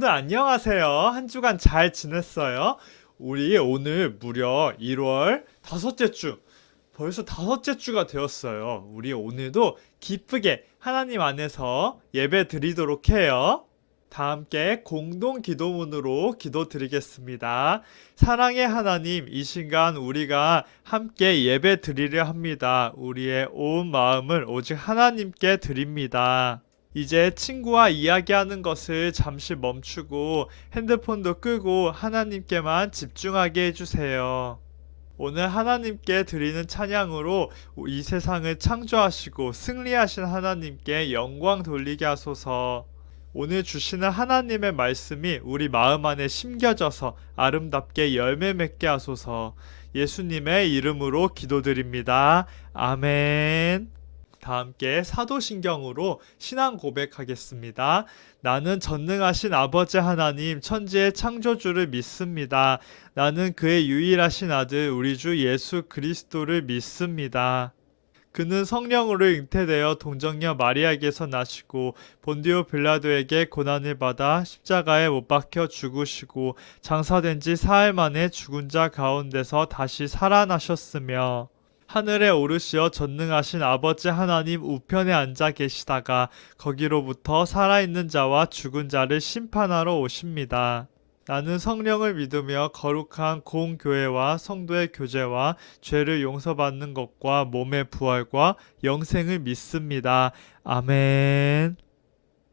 친구들 안녕하세요. 한 주간 잘 지냈어요? 우리 오늘 무려 1월 다섯째 주, 벌써 다섯째 주가 되었어요. 우리 오늘도 기쁘게 하나님 안에서 예배 드리도록 해요. 다 함께 공동 기도문으로 기도 드리겠습니다. 사랑의 하나님, 이 시간 우리가 함께 예배 드리려 합니다. 우리의 온 마음을 오직 하나님께 드립니다. 이제 친구와 이야기하는 것을 잠시 멈추고 핸드폰도 끄고 하나님께만 집중하게 해주세요. 오늘 하나님께 드리는 찬양으로 이 세상을 창조하시고 승리하신 하나님께 영광 돌리게 하소서. 오늘 주시는 하나님의 말씀이 우리 마음 안에 심겨져서 아름답게 열매 맺게 하소서. 예수님의 이름으로 기도드립니다. 아멘. 다 함께 사도신경으로 신앙 고백하겠습니다. 나는 전능하신 아버지 하나님 천지의 창조주를 믿습니다. 나는 그의 유일하신 아들 우리 주 예수 그리스도를 믿습니다. 그는 성령으로 잉태되어 동정녀 마리아에게서 나시고 본디오 빌라도에게 고난을 받아 십자가에 못 박혀 죽으시고 장사된 지 사흘 만에 죽은 자 가운데서 다시 살아나셨으며 하늘에 오르시어 전능하신 아버지 하나님 우편에 앉아 계시다가 거기로부터 살아있는 자와 죽은 자를 심판하러 오십니다. 나는 성령을 믿으며 거룩한 공교회와 성도의 교제와 죄를 용서받는 것과 몸의 부활과 영생을 믿습니다. 아멘.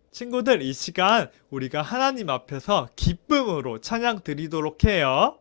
친구들, 이 시간 우리가 하나님 앞에서 기쁨으로 찬양 드리도록 해요.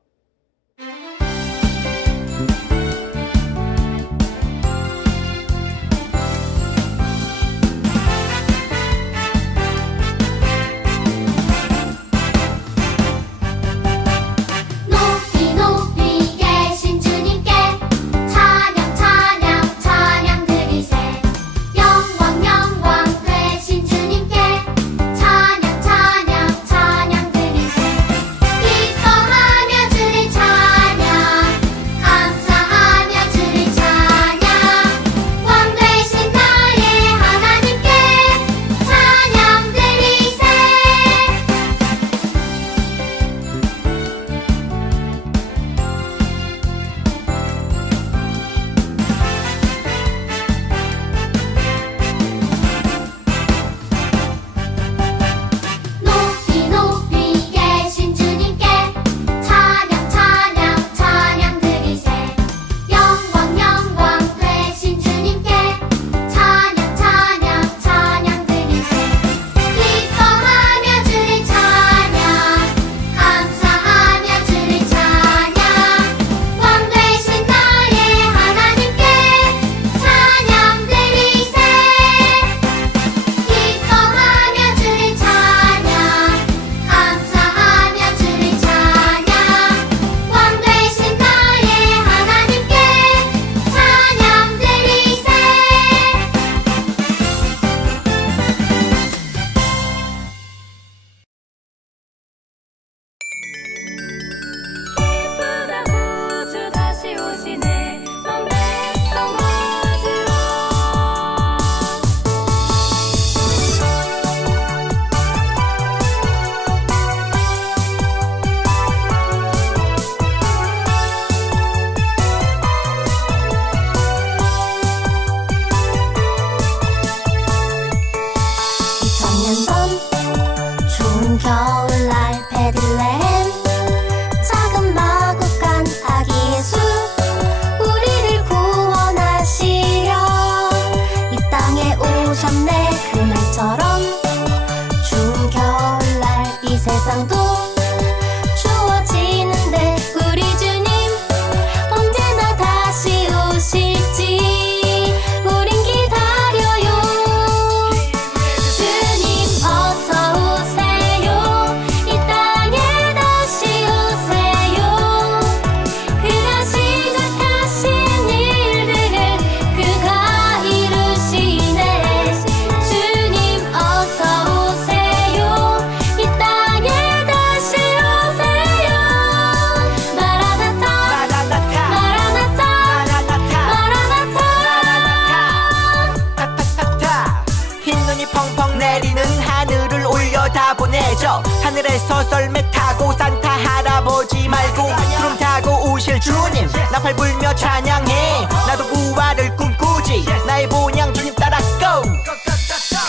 펑펑 내리는 하늘을 올려다보네 험해져 하늘에서 썰매 타고 산타 할아버지 말고 구름 타고 오실 주님 나팔 불며 찬양해 나도 부활을 꿈꾸지 나의 본향 주님 따라 go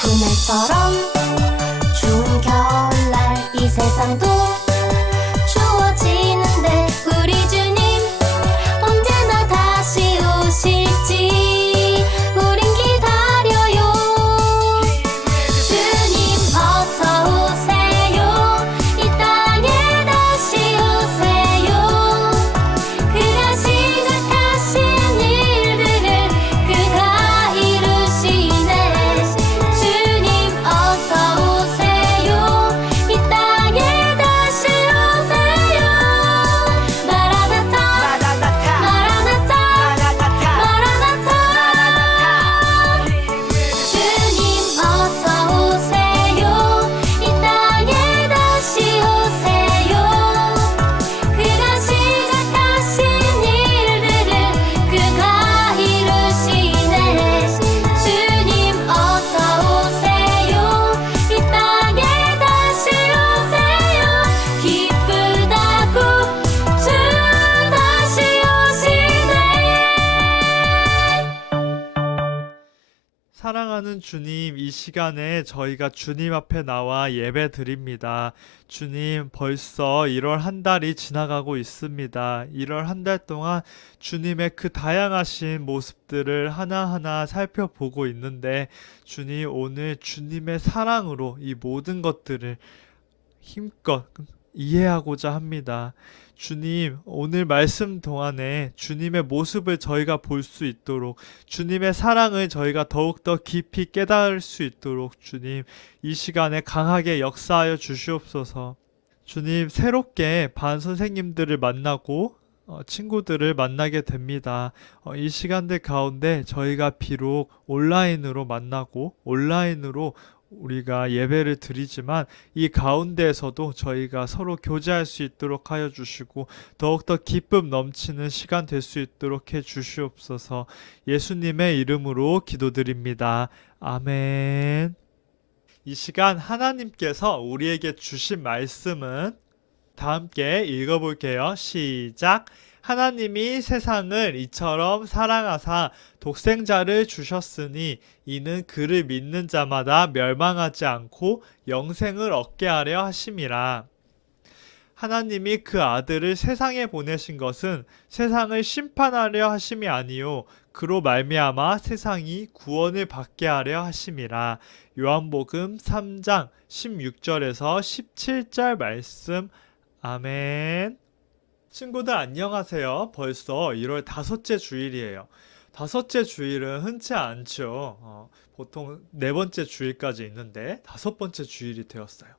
그날처럼 추운 겨울날 이 세상도 추워지는데 우리 주님 언제나 다시 오실지 우린 기다려요 주님 어서 오세요 이 땅에 다시 오세요 그가 시작하신 일들을 그가 이루시네 주님 어서 오세요 이 땅에 다시 오세요 마라나타 마라나타 마라나타 마라나타 마라나타 주님 어서 오세요 이 땅에 다시 오세요 그가 시작하신 일들을 그가 이루시네 주님 어서 오세요 이 땅에 다시 오세요 기쁘다고 주 다시 오시네 사랑하는 주님, 이 시간에 저희가 주님 앞에 나와 예배 드립니다. 주님, 벌써 1월 한 달이 지나가고 있습니다. 1월 한 달 동안 주님의 그 다양하신 모습들을 하나하나 살펴보고 있는데, 주님, 오늘 주님의 사랑으로 이 모든 것들을 힘껏 이해하고자 합니다. 주님, 오늘 말씀 동안에 주님의 모습을 저희가 볼 수 있도록, 주님의 사랑을 저희가 더욱더 깊이 깨달을 수 있도록 주님, 이 시간에 강하게 역사하여 주시옵소서. 주님, 새롭게 반 선생님들을 만나고 친구들을 만나게 됩니다. 이 시간들 가운데 저희가 비록 온라인으로 만나고 온라인으로 우리가 예배를 드리지만 이 가운데에서도 저희가 서로 교제할 수 있도록 하여 주시고 더욱더 기쁨 넘치는 시간 될 수 있도록 해 주시옵소서. 예수님의 이름으로 기도드립니다. 아멘. 이 시간 하나님께서 우리에게 주신 말씀은 다 함께 읽어볼게요. 시작. 하나님이 세상을 이처럼 사랑하사 독생자를 주셨으니 이는 그를 믿는 자마다 멸망하지 않고 영생을 얻게 하려 하심이라. 하나님이 그 아들을 세상에 보내신 것은 세상을 심판하려 하심이 아니요 그로 말미암아 세상이 구원을 받게 하려 하심이라. 요한복음 3장 16절에서 17절 말씀. 아멘. 친구들 안녕하세요. 벌써 1월 다섯째 주일이에요. 다섯째 주일은 흔치 않죠. 보통 네 번째 주일까지 있는데 다섯 번째 주일이 되었어요.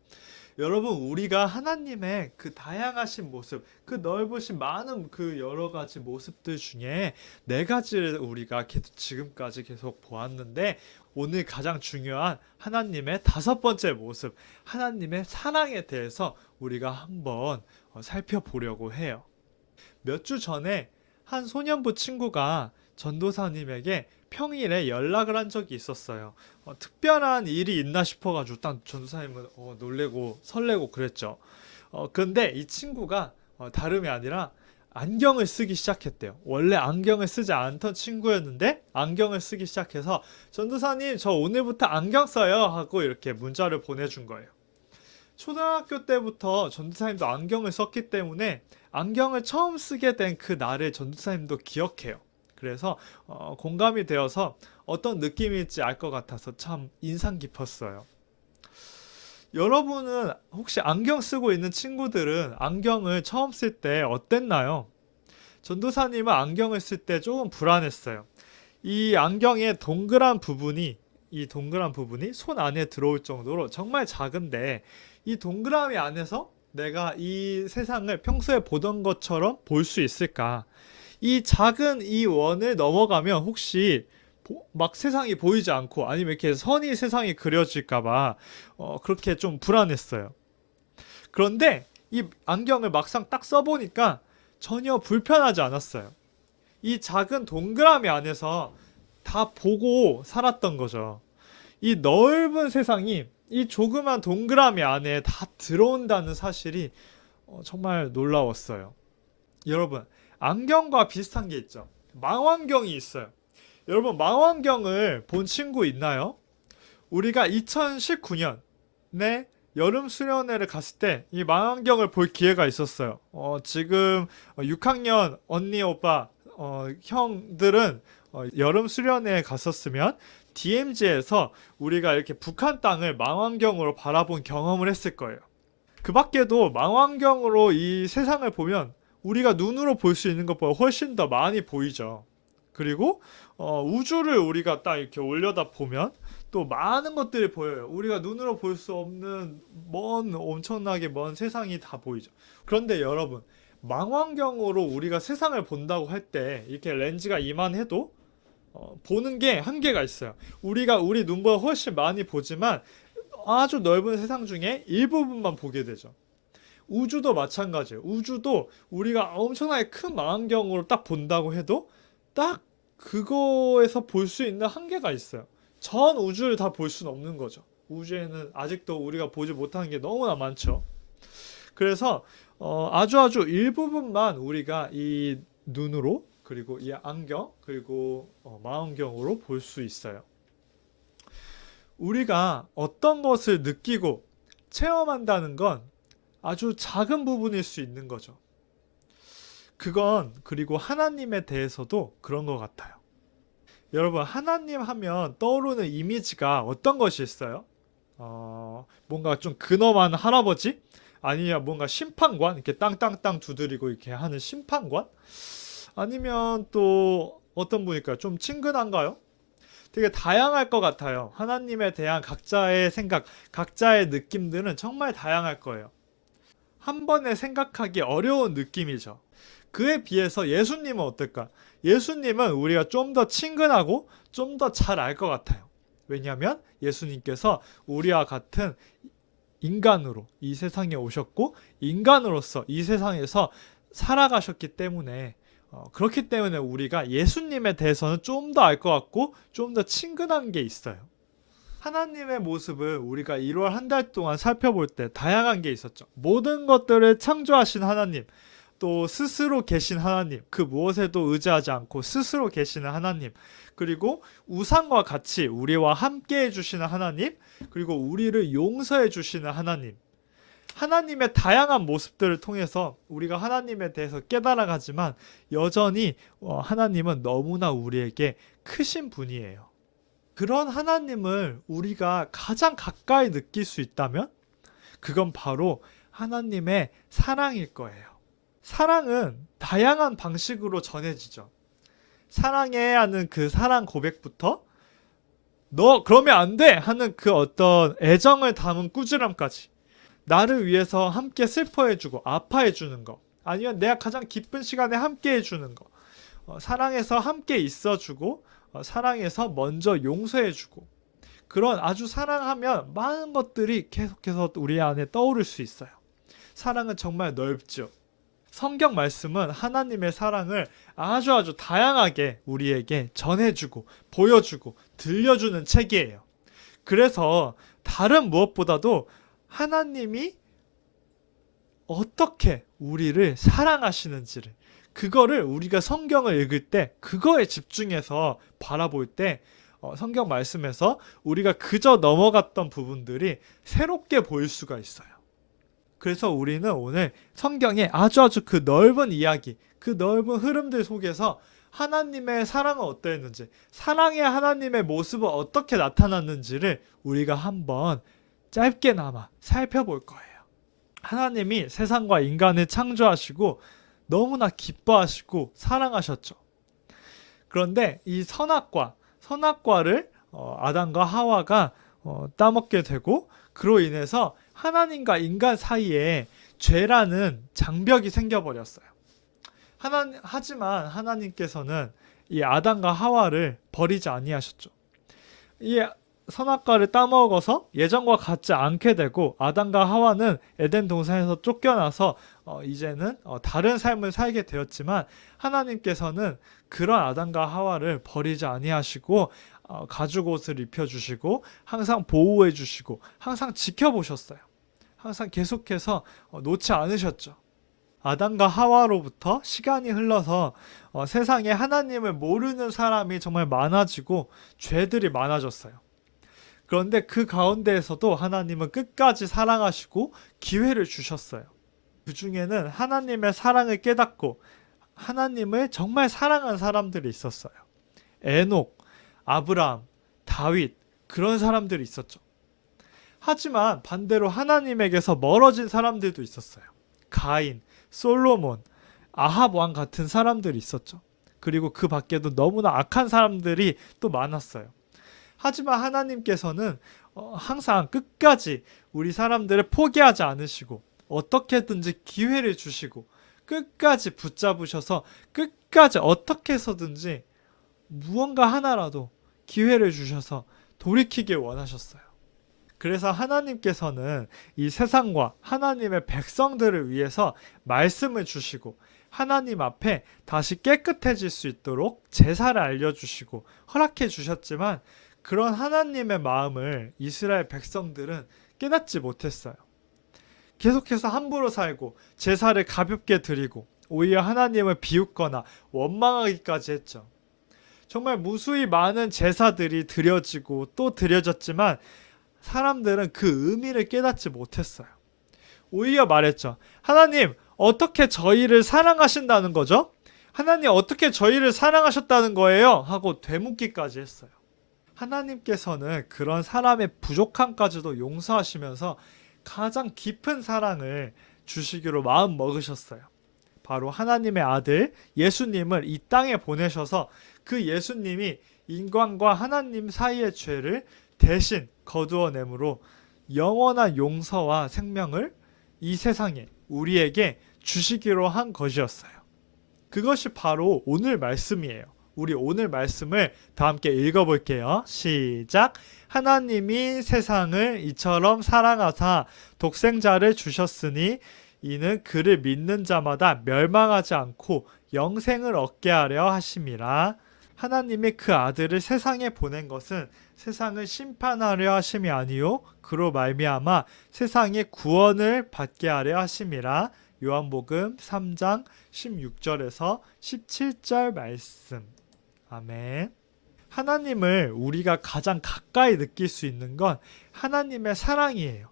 여러분, 우리가 하나님의 그 다양하신 모습, 그 넓으신 많은 그 여러 가지 모습들 중에 네 가지를 우리가 지금까지 계속 보았는데, 오늘 가장 중요한 하나님의 다섯 번째 모습, 하나님의 사랑에 대해서 우리가 한번 살펴보려고 해요. 몇 주 전에 한 소년부 친구가 전도사님에게 평일에 연락을 한 적이 있었어요. 특별한 일이 있나 싶어가지고 딱 전도사님은 놀래고 설레고 그랬죠. 근데 이 친구가 다름이 아니라 안경을 쓰기 시작했대요. 원래 안경을 쓰지 않던 친구였는데 안경을 쓰기 시작해서 전도사님 저 오늘부터 안경 써요 하고 이렇게 문자를 보내준 거예요. 초등학교 때부터 전도사님도 안경을 썼기 때문에 안경을 처음 쓰게 된 그 날을 전도사님도 기억해요. 그래서 공감이 되어서 어떤 느낌일지 알 것 같아서 참 인상 깊었어요. 여러분은 혹시 안경 쓰고 있는 친구들은 안경을 처음 쓸 때 어땠나요? 전도사님은 안경을 쓸 때 조금 불안했어요. 이 안경의 동그란 부분이 손 안에 들어올 정도로 정말 작은데 이 동그라미 안에서 내가 이 세상을 평소에 보던 것처럼 볼 수 있을까? 이 작은 이 원을 넘어가면 혹시 막 세상이 보이지 않고 아니면 이렇게 선이 세상이 그려질까봐 그렇게 좀 불안했어요. 그런데 이 안경을 막상 딱 써보니까 전혀 불편하지 않았어요. 이 작은 동그라미 안에서 다 보고 살았던 거죠. 이 넓은 세상이 이 조그만 동그라미 안에 다 들어온다는 사실이 정말 놀라웠어요. 여러분, 안경과 비슷한 게 있죠. 망원경이 있어요. 여러분, 망원경을 본 친구 있나요? 우리가 2019년에 여름 수련회를 갔을 때 이 망원경을 볼 기회가 있었어요. 지금 6학년 언니, 오빠, 형들은 여름 수련회에 갔었으면 DMZ에서 우리가 이렇게 북한 땅을 망원경으로 바라본 경험을 했을 거예요. 그 밖에도 망원경으로 이 세상을 보면 우리가 눈으로 볼 수 있는 것보다 훨씬 더 많이 보이죠. 그리고 우주를 우리가 딱 이렇게 올려다 보면 또 많은 것들이 보여요. 우리가 눈으로 볼 수 없는 엄청나게 먼 세상이 다 보이죠. 그런데 여러분, 망원경으로 우리가 세상을 본다고 할 때 이렇게 렌즈가 이만해도 보는 게 한계가 있어요. 우리가 우리 눈보다 훨씬 많이 보지만 아주 넓은 세상 중에 일부분만 보게 되죠. 우주도 마찬가지예요. 우주도 우리가 엄청나게 큰 망원경으로 딱 본다고 해도 딱 그거에서 볼 수 있는 한계가 있어요. 전 우주를 다 볼 수는 없는 거죠. 우주에는 아직도 우리가 보지 못하는 게 너무나 많죠. 그래서 아주 일부분만 우리가 이 눈으로, 그리고 이 안경, 그리고 망원경으로 볼 수 있어요. 우리가 어떤 것을 느끼고 체험한다는 건 아주 작은 부분일 수 있는 거죠. 그건 그리고 하나님에 대해서도 그런 것 같아요. 여러분, 하나님 하면 떠오르는 이미지가 어떤 것이 있어요? 뭔가 좀 근엄한 할아버지? 아니면 뭔가 심판관? 이렇게 땅땅땅 두드리고 이렇게 하는 심판관? 아니면 또 어떤 분일까요? 좀 친근한가요? 되게 다양할 것 같아요. 하나님에 대한 각자의 생각, 각자의 느낌들은 정말 다양할 거예요. 한 번에 생각하기 어려운 느낌이죠. 그에 비해서 예수님은 어떨까? 예수님은 우리가 좀 더 친근하고 좀 더 잘 알 것 같아요. 왜냐하면 예수님께서 우리와 같은 인간으로 이 세상에 오셨고 인간으로서 이 세상에서 살아가셨기 때문에 그렇기 때문에 우리가 예수님에 대해서는 좀 더 알 것 같고 좀 더 친근한 게 있어요. 하나님의 모습을 우리가 1월 한 달 동안 살펴볼 때 다양한 게 있었죠. 모든 것들을 창조하신 하나님, 또 스스로 계신 하나님, 그 무엇에도 의지하지 않고 스스로 계시는 하나님, 그리고 우상과 같이 우리와 함께 해주시는 하나님, 그리고 우리를 용서해 주시는 하나님. 하나님의 다양한 모습들을 통해서 우리가 하나님에 대해서 깨달아가지만 여전히 하나님은 너무나 우리에게 크신 분이에요. 그런 하나님을 우리가 가장 가까이 느낄 수 있다면 그건 바로 하나님의 사랑일 거예요. 사랑은 다양한 방식으로 전해지죠. 사랑해야 하는 그 사랑 고백부터 너 그러면 안 돼 하는 그 어떤 애정을 담은 꾸지람까지, 나를 위해서 함께 슬퍼해주고 아파해주는 거, 아니면 내가 가장 기쁜 시간에 함께 해주는 거, 사랑해서 함께 있어주고 사랑해서 먼저 용서해주고, 그런 아주 사랑하면 많은 것들이 계속해서 우리 안에 떠오를 수 있어요. 사랑은 정말 넓죠. 성경 말씀은 하나님의 사랑을 아주 다양하게 우리에게 전해주고 보여주고 들려주는 책이에요. 그래서 다른 무엇보다도 하나님이 어떻게 우리를 사랑하시는지를, 그거를 우리가 성경을 읽을 때 그거에 집중해서 바라볼 때 성경 말씀에서 우리가 그저 넘어갔던 부분들이 새롭게 보일 수가 있어요. 그래서 우리는 오늘 성경의 아주 그 넓은 이야기, 그 넓은 흐름들 속에서 하나님의 사랑은 어떠했는지, 사랑의 하나님의 모습은 어떻게 나타났는지를 우리가 한번 짧게나마 살펴볼 거예요. 하나님이 세상과 인간을 창조하시고 너무나 기뻐하시고 사랑하셨죠. 그런데 이 선악과를 아담과 하와가 따먹게 되고, 그로 인해서 하나님과 인간 사이에 죄라는 장벽이 생겨버렸어요. 하지만 하나님께서는 이 아담과 하와를 버리지 아니하셨죠. 이 선악과를 따먹어서 예전과 같지 않게 되고 아담과 하와는 에덴 동산에서 쫓겨나서 이제는 다른 삶을 살게 되었지만, 하나님께서는 그런 아담과 하와를 버리지 아니하시고 가죽 옷을 입혀주시고 항상 보호해주시고 항상 지켜보셨어요. 항상 계속해서 놓지 않으셨죠. 아담과 하와로부터 시간이 흘러서 세상에 하나님을 모르는 사람이 정말 많아지고 죄들이 많아졌어요. 그런데 그 가운데에서도 하나님은 끝까지 사랑하시고 기회를 주셨어요. 그 중에는 하나님의 사랑을 깨닫고 하나님을 정말 사랑한 사람들이 있었어요. 에녹, 아브라함, 다윗, 그런 사람들이 있었죠. 하지만 반대로 하나님에게서 멀어진 사람들도 있었어요. 가인, 솔로몬, 아합 왕 같은 사람들이 있었죠. 그리고 그 밖에도 너무나 악한 사람들이 또 많았어요. 하지만 하나님께서는 항상 끝까지 우리 사람들을 포기하지 않으시고 어떻게든지 기회를 주시고 끝까지 붙잡으셔서 끝까지 어떻게 해서든지 무언가 하나라도 기회를 주셔서 돌이키길 원하셨어요. 그래서 하나님께서는 이 세상과 하나님의 백성들을 위해서 말씀을 주시고 하나님 앞에 다시 깨끗해질 수 있도록 제사를 알려주시고 허락해 주셨지만 그런 하나님의 마음을 이스라엘 백성들은 깨닫지 못했어요. 계속해서 함부로 살고 제사를 가볍게 드리고 오히려 하나님을 비웃거나 원망하기까지 했죠. 정말 무수히 많은 제사들이 드려지고 또 드려졌지만 사람들은 그 의미를 깨닫지 못했어요. 오히려 말했죠. 하나님, 어떻게 저희를 사랑하신다는 거죠? 하나님, 어떻게 저희를 사랑하셨다는 거예요? 하고 되묻기까지 했어요. 하나님께서는 그런 사람의 부족함까지도 용서하시면서 가장 깊은 사랑을 주시기로 마음 먹으셨어요. 바로 하나님의 아들 예수님을 이 땅에 보내셔서 그 예수님이 인간과 하나님 사이의 죄를 대신 거두어내므로 영원한 용서와 생명을 이 세상에 우리에게 주시기로 한 것이었어요. 그것이 바로 오늘 말씀이에요. 우리 오늘 말씀을 다 함께 읽어볼게요. 시작. 하나님이 세상을 이처럼 사랑하사 독생자를 주셨으니 이는 그를 믿는 자마다 멸망하지 않고 영생을 얻게 하려 하심이라. 하나님이 그 아들을 세상에 보낸 것은 세상을 심판하려 하심이 아니요 그로 말미암아 세상의 구원을 받게 하려 하심이라. 요한복음 3장 16절에서 17절 말씀. 아멘. 하나님을 우리가 가장 가까이 느낄 수 있는 건 하나님의 사랑이에요.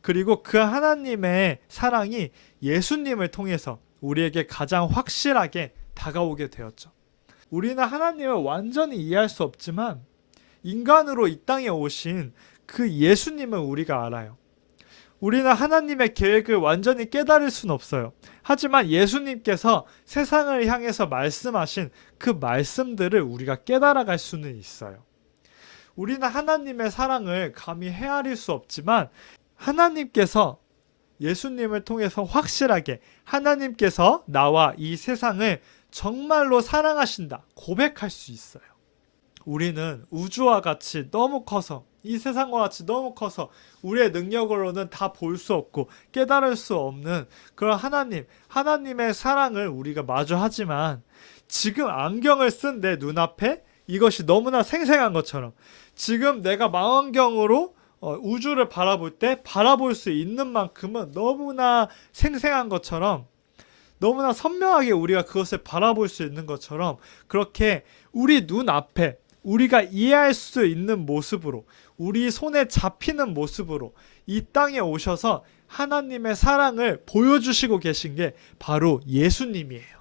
그리고 그 하나님의 사랑이 예수님을 통해서 우리에게 가장 확실하게 다가오게 되었죠. 우리는 하나님을 완전히 이해할 수 없지만 인간으로 이 땅에 오신 그 예수님을 우리가 알아요. 우리는 하나님의 계획을 완전히 깨달을 수는 없어요. 하지만 예수님께서 세상을 향해서 말씀하신 그 말씀들을 우리가 깨달아갈 수는 있어요. 우리는 하나님의 사랑을 감히 헤아릴 수 없지만 하나님께서 예수님을 통해서 확실하게 하나님께서 나와 이 세상을 정말로 사랑하신다 고백할 수 있어요. 우리는 우주와 같이 너무 커서 이 세상과 같이 너무 커서 우리의 능력으로는 다 볼 수 없고 깨달을 수 없는 그런 하나님의 사랑을 우리가 마주하지만 지금 안경을 쓴 내 눈앞에 이것이 너무나 생생한 것처럼 지금 내가 망원경으로 우주를 바라볼 때 바라볼 수 있는 만큼은 너무나 생생한 것처럼 너무나 선명하게 우리가 그것을 바라볼 수 있는 것처럼 그렇게 우리 눈앞에 우리가 이해할 수 있는 모습으로 우리 손에 잡히는 모습으로 이 땅에 오셔서 하나님의 사랑을 보여주시고 계신 게 바로 예수님이에요.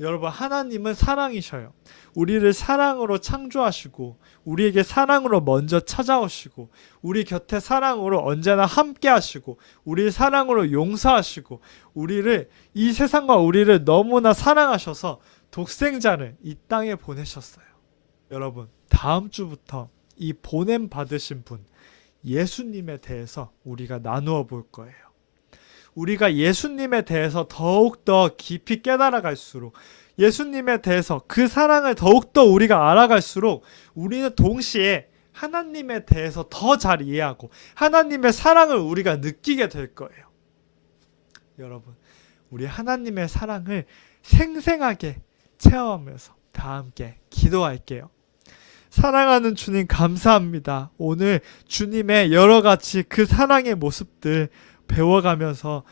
여러분, 하나님은 사랑이셔요. 우리를 사랑으로 창조하시고 우리에게 사랑으로 먼저 찾아오시고 우리 곁에 사랑으로 언제나 함께 하시고 우리 사랑으로 용서하시고 우리를 이 세상과 우리를 너무나 사랑하셔서 독생자를 이 땅에 보내셨어요. 여러분, 다음 주부터 이 보냄 받으신 분 예수님에 대해서 우리가 나누어 볼 거예요. 우리가 예수님에 대해서 더욱더 깊이 깨달아 갈수록 예수님에 대해서 그 사랑을 더욱더 우리가 알아갈수록 우리는 동시에 하나님에 대해서 더 잘 이해하고 하나님의 사랑을 우리가 느끼게 될 거예요. 여러분, 우리 하나님의 사랑을 생생하게 체험하면서 다 함께 기도할게요. 사랑하는 주님 감사합니다. 오늘 주님의 여러 가지 그 사랑의 모습들 배워가면서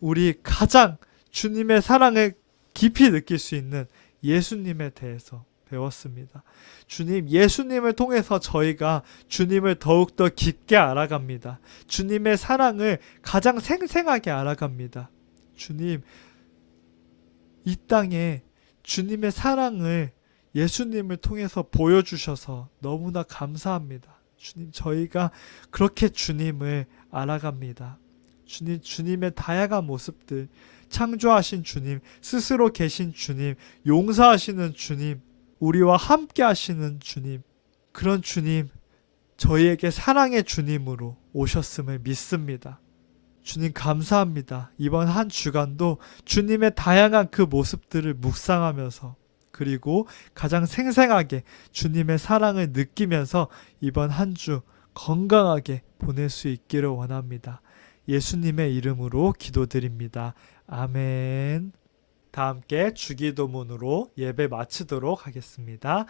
우리 가장 주님의 사랑을 깊이 느낄 수 있는 예수님에 대해서 배웠습니다. 주님, 예수님을 통해서 저희가 주님을 더욱더 깊게 알아갑니다. 주님의 사랑을 가장 생생하게 알아갑니다. 주님, 이 땅에 주님의 사랑을 예수님을 통해서 보여주셔서 너무나 감사합니다. 주님, 저희가 그렇게 주님을 알아갑니다. 주님, 주님의 다양한 모습들, 창조하신 주님, 스스로 계신 주님, 용서하시는 주님, 우리와 함께 하시는 주님, 그런 주님, 저희에게 사랑의 주님으로 오셨음을 믿습니다. 주님 감사합니다. 이번 한 주간도 주님의 다양한 그 모습들을 묵상하면서 그리고 가장 생생하게 주님의 사랑을 느끼면서 이번 한 주 건강하게 보낼 수 있기를 원합니다. 예수님의 이름으로 기도드립니다. 아멘. 다 함께 주기도문으로 예배 마치도록 하겠습니다.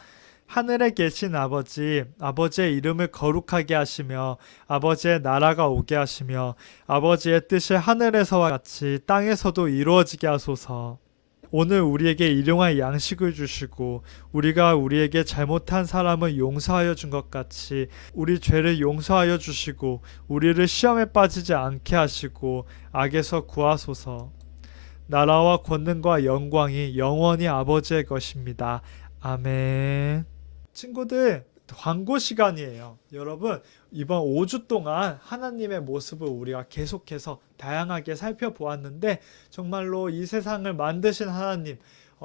하늘에 계신 아버지, 아버지의 이름을 거룩하게 하시며 아버지의 나라가 오게 하시며 아버지의 뜻이 하늘에서와 같이 땅에서도 이루어지게 하소서. 오늘 우리에게 일용할 양식을 주시고 우리가 우리에게 잘못한 사람을 용서하여 준 것 같이 우리 죄를 용서하여 주시고 우리를 시험에 빠지지 않게 하시고 악에서 구하소서. 나라와 권능과 영광이 영원히 아버지의 것입니다. 아멘. 친구들, 광고 시간이에요. 여러분, 이번 5주 동안 하나님의 모습을 우리가 계속해서 다양하게 살펴보았는데 정말로 이 세상을 만드신 하나님,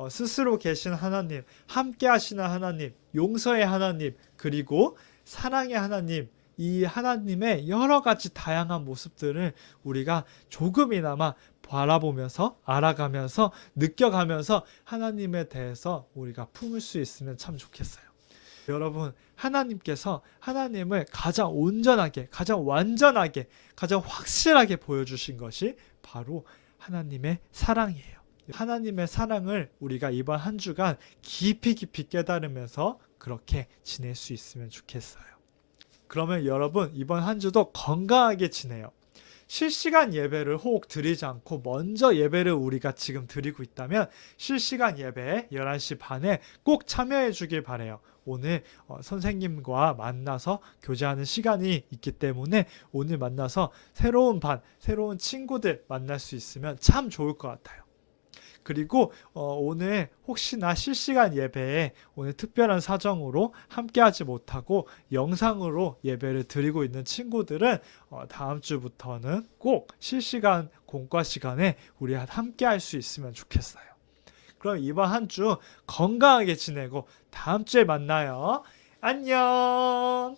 스스로 계신 하나님, 함께 하시는 하나님, 용서의 하나님, 그리고 사랑의 하나님, 이 하나님의 여러 가지 다양한 모습들을 우리가 조금이나마 바라보면서 알아가면서 느껴가면서 하나님에 대해서 우리가 품을 수 있으면 참 좋겠어요. 여러분, 하나님께서 하나님을 가장 온전하게, 가장 완전하게, 가장 확실하게 보여주신 것이 바로 하나님의 사랑이에요. 하나님의 사랑을 우리가 이번 한 주간 깊이 깨달으면서 그렇게 지낼 수 있으면 좋겠어요. 그러면 여러분, 이번 한 주도 건강하게 지내요. 실시간 예배를 혹 드리지 않고 먼저 예배를 우리가 지금 드리고 있다면 실시간 예배 11시 반에 꼭 참여해 주길 바라요. 오늘 선생님과 만나서 교제하는 시간이 있기 때문에 오늘 만나서 새로운 반, 새로운 친구들 만날 수 있으면 참 좋을 것 같아요. 그리고 오늘 혹시나 실시간 예배에 오늘 특별한 사정으로 함께하지 못하고 영상으로 예배를 드리고 있는 친구들은 다음 주부터는 꼭 실시간 공과 시간에 우리 함께할 수 있으면 좋겠어요. 그럼 이번 한 주 건강하게 지내고 다음 주에 만나요. 안녕.